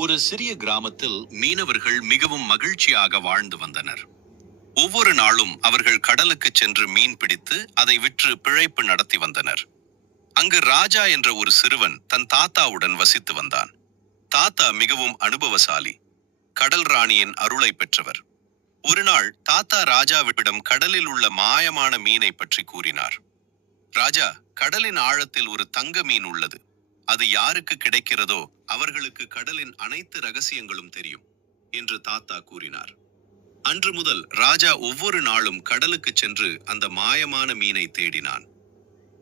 ஒரு சிறிய கிராமத்தில் மீனவர்கள் மிகவும் மகிழ்ச்சியாக வாழ்ந்து வந்தனர். ஒவ்வொரு நாளும் அவர்கள் கடலுக்கு சென்று மீன் பிடித்து அதை விற்று பிழைப்பு நடத்தி வந்தனர். அங்கு ராஜா என்ற ஒரு சிறுவன் தன் தாத்தாவுடன் வசித்து வந்தான். தாத்தா மிகவும் அனுபவசாலி, கடல் ராணியின் அருளை பெற்றவர். ஒரு நாள் தாத்தா ராஜாவிடம் கடலில் உள்ள மாயமான மீனை பற்றி கூறினார். ராஜா, கடலின் ஆழத்தில் ஒரு தங்க மீன் உள்ளது. அது யாருக்கு கிடைக்கிறதோ அவர்களுக்கு கடலின் அனைத்து ரகசியங்களும் தெரியும் என்று தாத்தா கூறினார். அன்று முதல் ராஜா ஒவ்வொரு நாளும் கடலுக்கு சென்று அந்த மாயமான மீனை தேடினான்.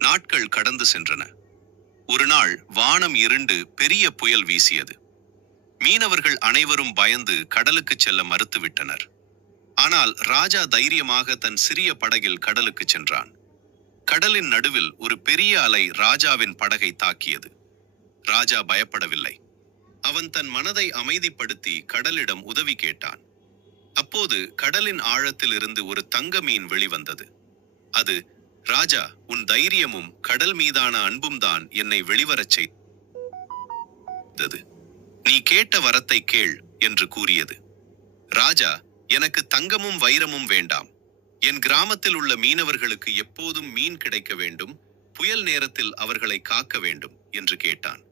நாட்கள் கடந்து சென்றன. ஒரு நாள் வானம் இருண்டு பெரிய புயல் வீசியது. மீனவர்கள் அனைவரும் பயந்து கடலுக்கு செல்ல மறுத்துவிட்டனர். ஆனால் ராஜா தைரியமாக தன் சிறிய படகில் கடலுக்கு சென்றான். கடலின் நடுவில் ஒரு பெரிய அலை ராஜாவின் படகை தாக்கியது. ராஜா பயப்படவில்லை. அவன் தன் மனதை அமைதிப்படுத்தி கடலிடம் உதவி கேட்டான். அப்போது கடலின் ஆழத்தில் இருந்து ஒரு தங்க மீன் வெளிவந்தது. அது, ராஜா, உன் தைரியமும் கடல் மீதான அன்பும் தான் என்னை வெளிவரச் செய்தது. நீ கேட்ட வரத்தை கேள் என்று கூறியது. ராஜா, எனக்கு தங்கமும் வைரமும் வேண்டாம். என் கிராமத்தில் உள்ள மீனவர்களுக்கு எப்போதும் மீன் கிடைக்க வேண்டும், புயல் நேரத்தில் அவர்களை காக்க வேண்டும் என்று கேட்டான்.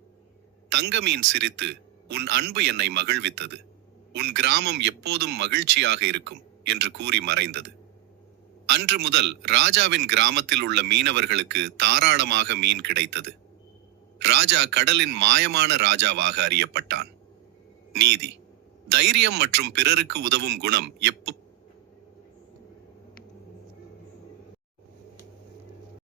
தங்க மீன் சிரித்து, உன் அன்பு என்னை மகிழ்வித்தது. உன் கிராமம் எப்போதும் மகிழ்ச்சியாக இருக்கும் என்று கூறி மறைந்தது. அன்று முதல் ராஜாவின் கிராமத்தில் உள்ள மீனவர்களுக்கு தாராளமாக மீன் கிடைத்தது. ராஜா கடலின் மாயமான ராஜாவாக அறியப்பட்டான். நீதி, தைரியம் மற்றும் பிறருக்கு உதவும் குணம் எப்போ